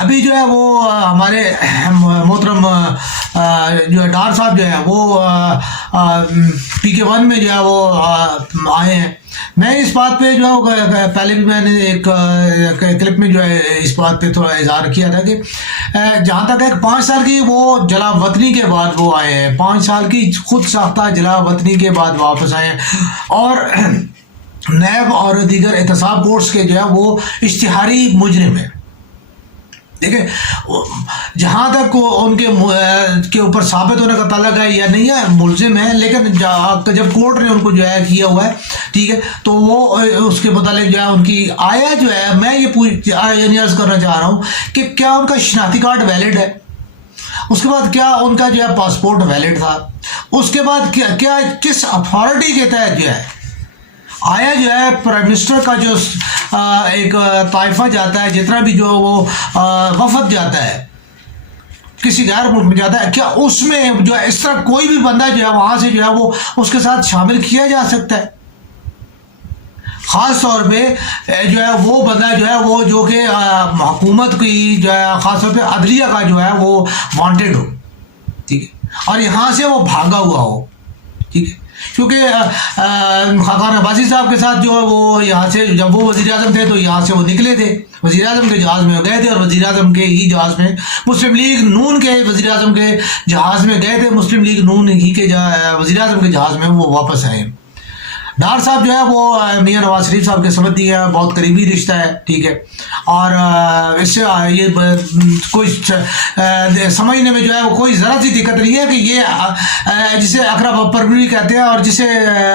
ابھی جو ہے وہ ہمارے محترم جو ہے ڈار صاحب جو ہے وہ PK1 میں جو ہے وہ آئے ہیں. میں اس بات پہ جو ہے پہلے بھی میں نے ایک کلپ میں جو ہے اس بات پہ تھوڑا اظہار کیا تھا کہ جہاں تک ایک 5 سال کی وہ جلا وطنی کے بعد وہ آئے ہیں, 5 سال کی خود ساختہ جلا وطنی کے بعد واپس آئے ہیں, اور نیب اور دیگر احتساب بورڈز کے جو ہے وہ اشتہاری مجرم ہیں. دیکھیں جہاں تک ان کے اوپر ثابت ہونے کا تعلق ہے یا نہیں ہے, ملزم ہے, لیکن جب کورٹ نے ان کو جو ہے کیا ہوا ہے, ٹھیک ہے, تو وہ اس کے متعلق جو ہے ان کی آیا جو ہے, میں یہ عرض کرنا چاہ رہا ہوں کہ کیا ان کا شناختی کارڈ ویلڈ ہے, اس کے بعد کیا ان کا جو ہے پاسپورٹ ویلڈ تھا, اس کے بعد کیا کس اتھارٹی کے تحت جو ہے آیا جو ہے پرائم منسٹر کا جو ایک طائفہ جاتا ہے, جتنا بھی جو وہ وفد جاتا ہے کسی غیر ملک میں جاتا ہے, کیا اس میں جو ہے اس طرح کوئی بھی بندہ جو ہے وہاں سے جو ہے وہ اس کے ساتھ شامل کیا جا سکتا ہے؟ خاص طور پہ جو ہے وہ بندہ جو ہے وہ جو کہ حکومت کی جو ہے خاص طور پہ عدلیہ کا جو ہے وہ وانٹیڈ ہو, ٹھیک ہے, اور یہاں سے وہ بھاگا ہوا ہو, ٹھیک ہے, کیونکہ خاقان عباسی صاحب کے ساتھ جو ہے وہ یہاں سے جب وہ وزیر اعظم تھے تو یہاں سے وہ نکلے تھے, وزیر اعظم کے جہاز میں گئے تھے, اور وزیر اعظم کے ہی جہاز میں مسلم لیگ نون کے وزیر اعظم کے جہاز میں گئے تھے, مسلم لیگ نون ہی کے وزیر اعظم کے جہاز میں وہ واپس آئے. ڈار صاحب جو ہے وہ میاں نواز شریف صاحب کے سمجھتی ہے, بہت قریبی رشتہ ہے, ٹھیک ہے, اور اس سے یہ کوئی سمجھنے میں جو ہے وہ کوئی ذرا سی دقت نہیں ہے کہ یہ جسے اقرب پروری کہتے ہیں اور جسے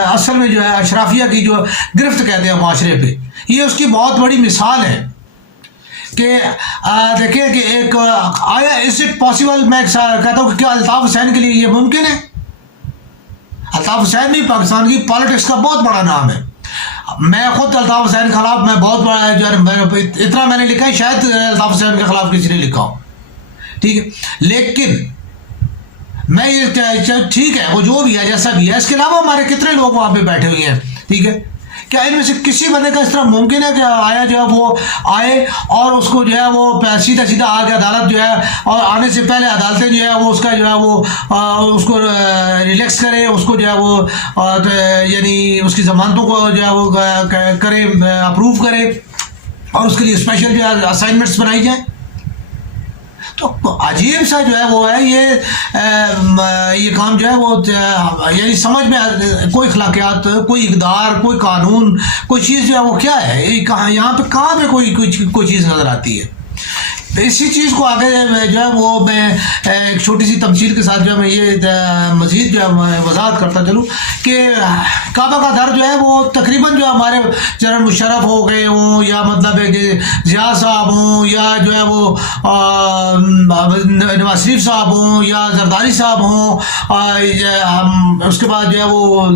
اصل میں جو ہے اشرافیہ کی جو گرفت کہتے ہیں معاشرے پہ, یہ اس کی بہت بڑی مثال ہے کہ دیکھیں کہ ایک آیا از اٹ پاسبل, میں کہتا ہوں کہ کیا الطاف حسین کے لیے یہ ممکن ہے؟ الطاف حسین بھی پاکستان کی پالیٹکس کا بہت بڑا نام ہے. میں خود الطاف حسین کے خلاف میں بہت بڑا جو ہے اتنا میں نے لکھا ہے شاید الطاف حسین کے خلاف کسی نے لکھا ہو, ٹھیک ہے, لیکن میں یہ ٹھیک ہے وہ جو بھی ہے جیسا بھی ہے, اس کے علاوہ ہمارے کتنے لوگ وہاں پہ بیٹھے ہوئے ہیں, ٹھیک ہے, کیا ان میں سے کسی بندے کا اس طرح ممکن ہے کہ آیا جو ہے وہ آئے اور اس کو جو ہے وہ سیدھا سیدھا آ کے عدالت جو ہے, اور آنے سے پہلے عدالتیں جو ہے وہ اس کا جو ہے وہ اس کو ریلیکس کرے, اس کو جو ہے وہ یعنی اس کی ضمانتوں کو جو ہے وہ کرے, اپروو کرے, اور اس کے لیے اسپیشل جو ہے اسائنمنٹس بنائی جائیں. تو عجیب سا جو ہے وہ ہے یہ کام جو ہے وہ یعنی سمجھ میں کوئی اخلاقیات, کوئی اقدار, کوئی قانون, کوئی چیز جو ہے وہ کیا ہے, یہاں پہ کہاں پہ کوئی چیز نظر آتی ہے. اسی چیز کو آگے جو ہے وہ میں ایک چھوٹی سی تمثیل کے ساتھ جو ہے میں یہ مزید جو ہے وضاحت کرتا چلوں کہ کعبہ کا در جو ہے وہ تقریباً جو ہمارے جنرل مشرف ہو گئے ہوں, یا مطلب ہے کہ ضیاء صاحب ہوں, یا جو ہے وہ نواز شریف صاحب ہوں, یا زرداری صاحب ہوں, اس کے بعد جو ہے وہ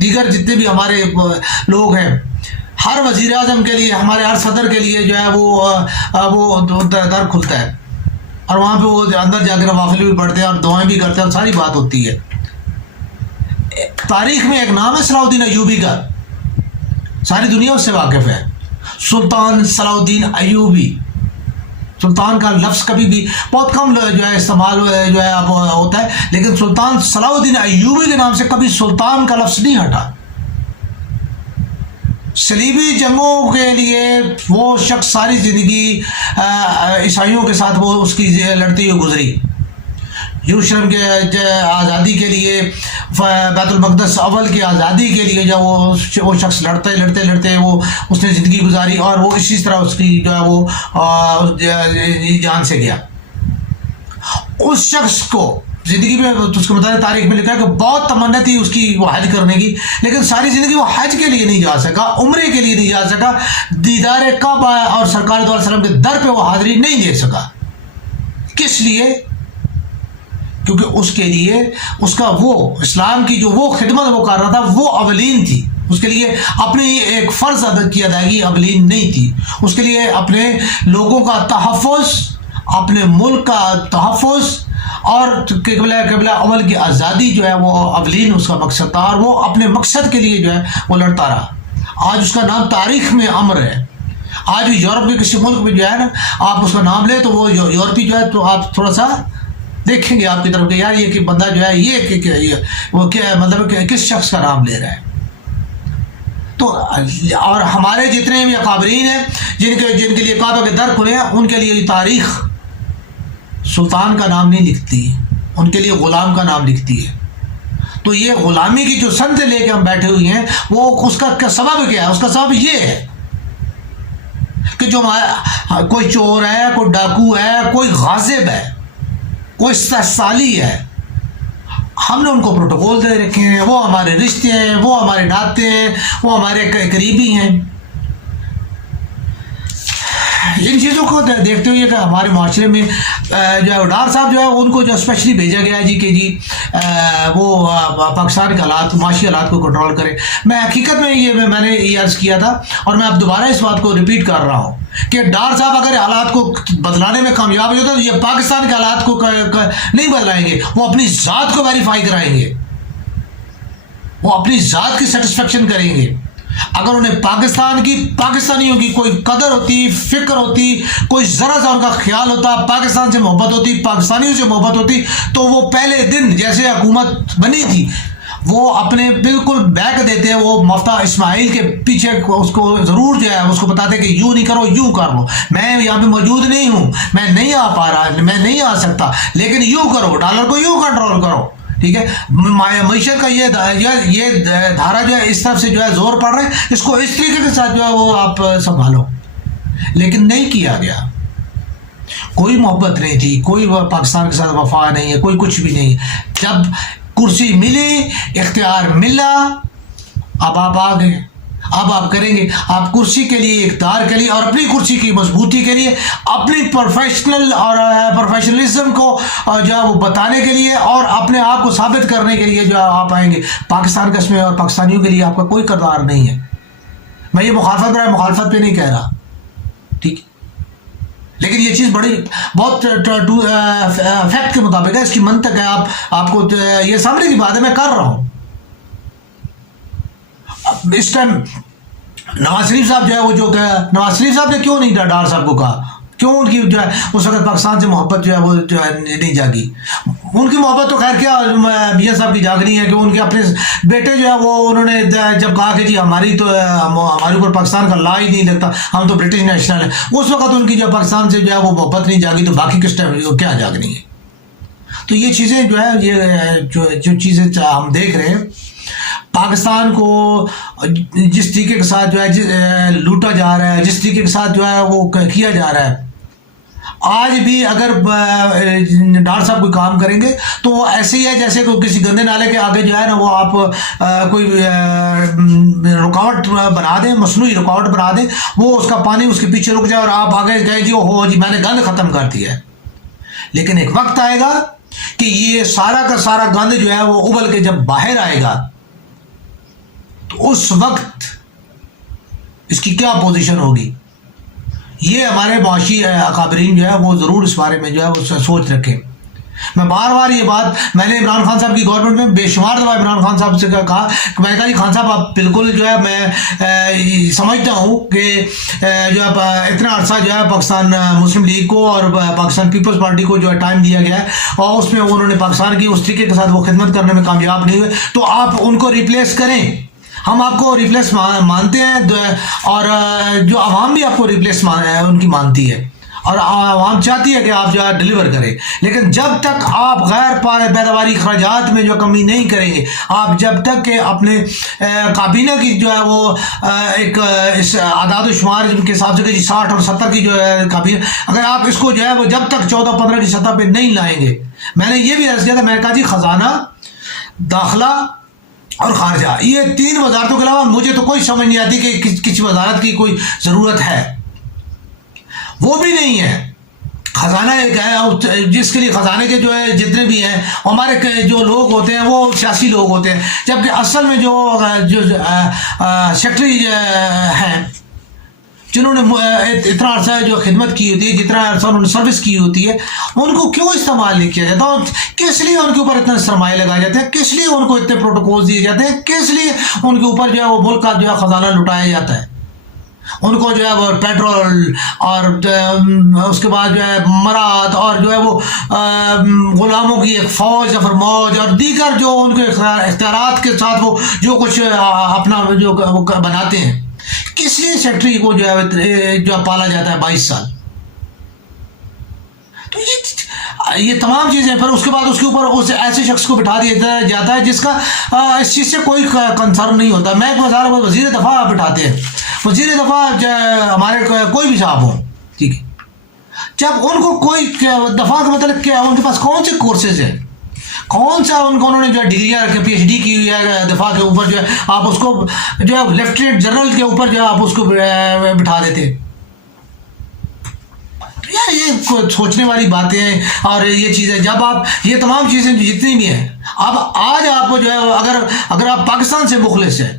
دیگر جتنے بھی ہمارے لوگ ہیں, ہر وزیر اعظم کے لیے, ہمارے ہر صدر کے لیے جو ہے وہ در کھلتا ہے, اور وہاں پہ وہ اندر جا کے نوافل بھی پڑھتے ہیں اور دعائیں بھی کرتے ہیں, اور ساری بات ہوتی ہے. تاریخ میں ایک نام ہے صلاح الدین ایوبی کا, ساری دنیا اس سے واقف ہے, سلطان صلاح الدین ایوبی. سلطان کا لفظ کبھی بھی بہت کم جو ہے استعمال جو ہے اب ہوتا ہے, لیکن سلطان صلاح الدین ایوبی کے نام سے کبھی سلطان کا لفظ نہیں ہٹا. صلیبی جنگوں کے لیے وہ شخص ساری زندگی عیسائیوں کے ساتھ وہ اس کی لڑتی ہوئی گزری. یروشلم کے آزادی کے لیے, بیت المقدس اول کی آزادی کے لیے جو وہ شخص لڑتے وہ اس نے زندگی گزاری, اور وہ اسی طرح اس کی جو ہے وہ جان سے گیا. اس شخص کو زندگی میں اس کے مطابق تاریخ میں لکھا ہے کہ بہت تمنا تھی اس کی وہ حج کرنے کی, لیکن ساری زندگی وہ حج کے لیے نہیں جا سکا, عمرے کے لیے نہیں جا سکا, دیدار کعبہ اور سرکار دو علیہ وسلم کے در پہ وہ حاضری نہیں دے سکا. کس لیے؟ کیونکہ اس کے لیے اس کا وہ اسلام کی جو وہ خدمت وہ کر رہا تھا وہ اولین تھی. اس کے لیے اپنی ایک فرض کی ادائیگی اولین نہیں تھی. اس کے لیے اپنے لوگوں کا تحفظ, اپنے ملک کا تحفظ اور قبلہ عمل کی آزادی جو ہے وہ اولین اس کا مقصد تھا, اور وہ اپنے مقصد کے لیے جو ہے وہ لڑتا رہا. آج اس کا نام تاریخ میں امر ہے. آج بھی یورپ کے کسی ملک میں جو ہے نا آپ اس کا نام لیں تو وہ یورپی جو ہے تو آپ تھوڑا سا دیکھیں گے آپ کی طرف کہ یار یہ کہ بندہ جو ہے یہ وہ کیا مطلب کہ کس شخص کا نام لے رہا ہے. تو اور ہمارے جتنے بھی اکابرین ہیں جن کے لیے کعبہ کے در کھلے ہیں ان کے لیے تاریخ سلطان کا نام نہیں لکھتی، ان کے لیے غلام کا نام لکھتی ہے. تو یہ غلامی کی جو سند لے کے ہم بیٹھے ہوئے ہیں وہ اس کا سبب کیا ہے؟ اس کا سبب یہ ہے کہ جو کوئی چور ہے، کوئی ڈاکو ہے، کوئی غاصب ہے، کوئی استحصالی ہے، ہم نے ان کو پروٹوکول دے رکھے ہیں، وہ ہمارے رشتے ہیں، وہ ہمارے ناتے ہیں، وہ ہمارے قریبی ہیں. ان چیزوں کو دیکھتے ہوئے کہ ہمارے معاشرے میں جو ہے ڈار صاحب جو ہے ان کو جو اسپیشلی بھیجا گیا ہے کہ جی وہ پاکستان کے حالات، معاشی حالات کو کنٹرول کرے. میں حقیقت میں میں نے یہ عرض کیا تھا اور میں اب دوبارہ اس بات کو ریپیٹ کر رہا ہوں کہ ڈار صاحب اگر حالات کو بدلانے میں کامیاب ہو جاتا تو یہ پاکستان کے حالات کو نہیں بدلائیں گے، وہ اپنی ذات کو ویریفائی کرائیں گے، وہ اپنی ذات کی سیٹسفیکشن کریں گے. اگر انہیں پاکستان کی، پاکستانیوں کی کوئی قدر ہوتی، فکر ہوتی، کوئی ذرا سا ان کا خیال ہوتا، پاکستان سے محبت ہوتی، پاکستانیوں سے محبت ہوتی، تو وہ پہلے دن جیسے حکومت بنی تھی وہ اپنے بالکل بیک دیتے، وہ مفتاح اسماعیل کے پیچھے اس کو ضرور جو ہے اس کو بتاتے کہ یوں نہیں کرو، یوں کر لو، میں یہاں پہ موجود نہیں ہوں، میں نہیں آ پا رہا، میں نہیں آ سکتا، لیکن یوں کرو، ڈالر کو یوں کنٹرول کرو. ٹھیک ہے، معیشت کا یہ دھارا جو ہے اس طرف سے جو ہے زور پڑ رہا ہے، اس کو اس طریقے کے ساتھ جو ہے وہ آپ سنبھالو. لیکن نہیں کیا گیا، کوئی محبت نہیں تھی، کوئی پاکستان کے ساتھ وفا نہیں ہے، کوئی کچھ بھی نہیں. جب کرسی ملی، اختیار ملا، اب آپ آ گئے، اب آپ کریں گے، آپ کرسی کے لیے، اقتدار کے لیے اور اپنی کرسی کی مضبوطی کے لیے، اپنی پروفیشنل اور پروفیشنلزم کو جو ہے وہ بتانے کے لیے اور اپنے آپ کو ثابت کرنے کے لیے جو ہے آپ آئیں گے. پاکستان قسمیں اور پاکستانیوں کے لیے آپ کا کوئی کردار نہیں ہے. میں یہ مخالفت پہ نہیں کہہ رہا، ٹھیک، لیکن یہ چیز بڑی بہت فیکٹ کے مطابق ہے، اس کی منطق ہے، آپ کو یہ سامنے کی بات ہے، میں کر رہا ہوں. اس ٹائم نواز شریف صاحب جو ہے وہ جو نواز شریف صاحب نے کیوں نہیں ڈار صاحب کو کہا، کیوں ان کی جو ہے اس وقت پاکستان سے محبت جو ہے وہ جو ہے نہیں جاگی. ان کی محبت تو خیر کیا میاں صاحب کی جاگنی ہے کہ ان کے اپنے بیٹے جو ہے وہ انہوں نے جب کہا کہ جی ہماری تو ہمارے اوپر پاکستان کا لا ہی نہیں لگتا، ہم تو برٹش نیشنل ہیں، اس وقت ان کی جو پاکستان سے جو ہے وہ محبت نہیں جاگی، تو باقی کس ٹائم کیا جاگنی ہے. تو یہ چیزیں جو ہے یہ جو چیزیں ہم دیکھ رہے ہیں، پاکستان کو جس طریقے کے ساتھ جو ہے لوٹا جا رہا ہے، جس طریقے کے ساتھ جو ہے وہ کیا جا رہا ہے، آج بھی اگر ڈار صاحب کوئی کام کریں گے تو وہ ایسے ہی ہے جیسے کہ کسی گندے نالے کے آگے جو ہے نا وہ آپ کوئی رکاوٹ بنا دیں، مصنوعی رکاوٹ بنا دیں، وہ اس کا پانی اس کے پیچھے رک جائے اور آپ آگے گئے جی ہو جی میں نے گند ختم کر دیا ہے. لیکن ایک وقت آئے گا کہ یہ سارا کا سارا گند جو ہے وہ ابل کے جب باہر آئے گا تو اس وقت اس کی کیا پوزیشن ہوگی. یہ ہمارے معاشی اکابرین جو ہے وہ ضرور اس بارے میں جو ہے وہ سوچ رکھیں. میں بار بار یہ بات میں نے عمران خان صاحب کی گورنمنٹ میں بے شمار دفعہ عمران خان صاحب سے کہا کہ میں نے کہا جی خان صاحب آپ بالکل جو ہے میں سمجھتا ہوں کہ جو ہے اتنا عرصہ جو ہے پاکستان مسلم لیگ کو اور پاکستان پیپلز پارٹی کو جو ہے ٹائم دیا گیا ہے اور اس میں انہوں نے پاکستان کی اس طریقے کے ساتھ وہ خدمت کرنے میں کامیاب نہیں ہوئے، تو آپ ان کو ریپلیس کریں. ہم آپ کو ریپلیس مانتے ہیں اور جو عوام بھی آپ کو ریپلیس ان کی مانتی ہے اور عوام چاہتی ہے کہ آپ جو ہے ڈلیور کریں. لیکن جب تک آپ غیر پیداواری اخراجات میں جو کمی نہیں کریں گے، آپ جب تک کہ اپنے کابینہ کی جو ہے وہ ایک اس اعداد و شمار کے حساب سے کہ 60 اور 70 کی جو ہے کابینہ، اگر آپ اس کو جو ہے وہ جب تک 14-15 کی سطح پہ نہیں لائیں گے، میں نے یہ بھی عرض کیا تھا، میں نے کہا جی خزانہ، داخلہ اور خارجہ، یہ 3 وزارتوں کے علاوہ مجھے تو کوئی سمجھ نہیں آتی کہ کسی وزارت کی کوئی ضرورت ہے. وہ بھی نہیں ہے. خزانہ ایک ہے جس کے لیے خزانے کے جو ہے جتنے بھی ہیں ہمارے جو لوگ ہوتے ہیں وہ سیاسی لوگ ہوتے ہیں، جبکہ اصل میں جو سیکٹری ہیں جنہوں نے اتنا عرصہ جو خدمت کی ہوتی ہے، جتنا عرصہ انہوں نے سروس کی ہوتی ہے، ان کو کیوں استعمال نہیں کیا جاتا؟ کس لیے ان کے اوپر اتنا سرمایہ لگائے جاتے ہیں؟ کس لیے ان کو اتنے پروٹوکول دیے جاتے ہیں؟ کس لیے ان کے اوپر جو ہے وہ ملک کا جو ہے خزانہ لٹایا جاتا ہے؟ ان کو جو ہے وہ پیٹرول اور اس کے بعد جو ہے مراد اور جو ہے وہ غلاموں کی ایک فوج یا پھر موج اور دیگر جو ان کے اختیارات کے ساتھ وہ جو کچھ اپنا جو بناتے ہیں، کس لیے سیکٹری کو جو ہے جو پالا جاتا ہے 22 سال؟ تو یہ تمام چیزیں، پھر اس کے بعد اس کے اوپر اس ایسے شخص کو بٹھا دیا جاتا ہے جس کا اس چیز سے کوئی کنسرن نہیں ہوتا۔ میں ایک مثال وزیر دفاع بٹھاتے ہیں، وزیر دفاع ہمارے کوئی بھی صاحب ہوں، ٹھیک ہے، جب ان کو کوئی دفاع کا مطلب کیا ہے، ان کے پاس کون سے کورسز ہیں، کون سا انہوں نے جو ہے ڈگریاں رکھی، پی ایچ ڈی کی ہوئی ہے دفاع کے اوپر، جو ہے آپ اس کو جو ہے لیفٹیننٹ جنرل کے اوپر جو ہے آپ اس کو بٹھا دیتے۔ یہ سوچنے والی باتیں ہیں اور یہ چیزیں، جب آپ یہ تمام چیزیں جتنی بھی ہیں، اب آج آپ کو جو ہے اگر آپ پاکستان سے مخلص ہیں،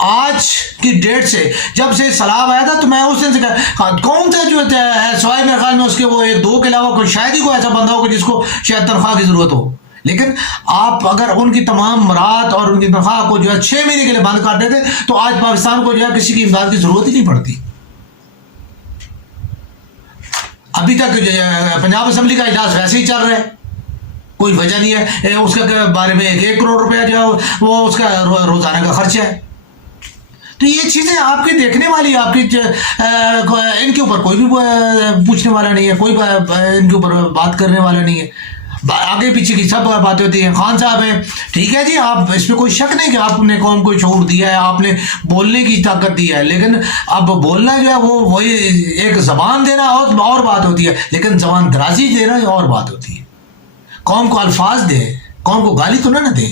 آج کی ڈیٹ سے جب سے سیلاب آیا تھا تو میں اس دن سے کہا کون سا جو ہے سوائے میرے خیال میں اس کے وہ 2 کے علاوہ کوئی شاید ہی کوئی ایسا بندہ ہوگا جس کو شاید تنخواہ کی ضرورت ہو، لیکن آپ اگر ان کی تمام مراد اور ان کی تنخواہ کو جو ہے 6 مہینے کے لیے بند کر دیتے تو آج پاکستان کو جو ہے کسی کی امداد کی ضرورت ہی نہیں پڑتی۔ ابھی تک جو ہے پنجاب اسمبلی کا اجلاس ویسے ہی چل رہا ہے، کوئی وجہ نہیں ہے، اس کے بارے میں 1 کروڑ روپیہ جو ہے وہ اس کا روزانہ کا خرچہ ہے۔ تو یہ چیزیں آپ کی دیکھنے والی، آپ کی ان کے اوپر کوئی بھی پوچھنے والا نہیں ہے، کوئی ان کے اوپر بات کرنے والا نہیں ہے، آگے پیچھے کی سب باتیں ہوتی ہیں۔ خان صاحب ہیں، ٹھیک ہے جی، آپ اس پہ کوئی شک نہیں کہ آپ نے قوم کو شعور دیا ہے، آپ نے بولنے کی طاقت دی ہے، لیکن اب بولنا جو ہے وہی ایک زبان دینا اور بات ہوتی ہے، لیکن زبان درازی دینا اور بات ہوتی ہے۔ قوم کو الفاظ دے، قوم کو گالی تو نہ دے۔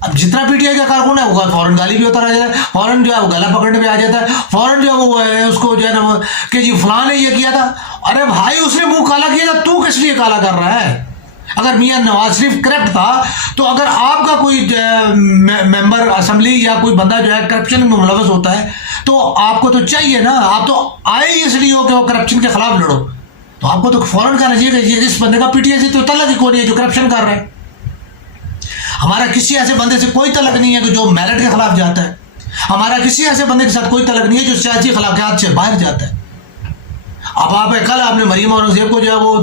اب جتنا پی ٹی آئی کا کارکن ہے وہ فوراً گالی بھی ہوتا رہ جاتا ہے، فوراً جو ہے وہ گلا پکڑنے پہ آ جاتا ہے، فوراً جو ہے وہ اس کو جو ہے نا کہ جی فلاں نے یہ کیا تھا، ارے بھائی اس نے منہ کالا کیا تھا، تو کس لیے کالا کر رہا ہے؟ اگر میاں نواز شریف کرپٹ تھا تو اگر آپ کا کوئی ممبر اسمبلی یا کوئی بندہ جو ہے کرپشن میں ملوث ہوتا ہے تو آپ کو تو چاہیے نا، آپ تو آئے ہی اس لیے ہو کہ وہ کرپشن کے خلاف لڑو، تو آپ کو تو فوراً کہنا چاہیے کہ اس بندے کا پی ٹی آئی سے تو تعلق ہی کوئی نہیں ہے جو کرپشن کر رہا ہے۔ ہمارا کسی ایسے بندے سے کوئی تعلق نہیں ہے کہ جو میرٹ کے خلاف جاتا ہے، ہمارا کسی ایسے بندے کے ساتھ کوئی تعلق نہیں ہے جو سیاسی اخلاقیات سے باہر جاتا ہے۔ اب کل آپ نے مریم اورنگزیب کو جو ہے وہ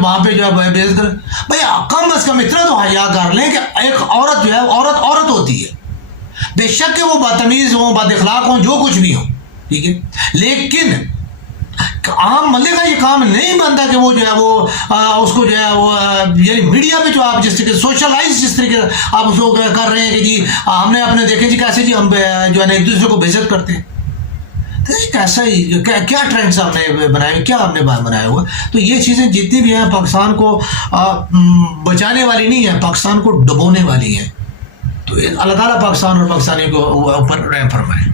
وہاں پہ جو ہے بےعزت کر، بھائی کم از کم اتنا تو حیا کر لیں کہ ایک عورت جو ہے عورت ہوتی ہے، بے شک کہ وہ بدتمیز ہوں، بد اخلاق ہوں، جو کچھ بھی ہوں، ٹھیک ہے، لیکن عام بندے کا یہ کام نہیں بنتا کہ وہ جو ہے وہ اس کو جو ہے وہ یعنی میڈیا پہ جو آپ جس طریقے سوشلائز جس طریقے سے آپ اس کو کر رہے ہیں کہ جی ہم نے اپنے دیکھیں جی کیسے جی ہم جو ہے نا ایک دوسرے کو بےعزت کرتے ہیں، کیسا ہی کیا ٹرینڈس ہم نے بنائے، کیا ہم نے بنایا ہوا۔ تو یہ چیزیں جتنی بھی ہیں پاکستان کو بچانے والی نہیں ہیں، پاکستان کو ڈبونے والی ہیں۔ تو اللہ تعالیٰ پاکستان اور پاکستانیوں کو اوپر رحم فرمائے۔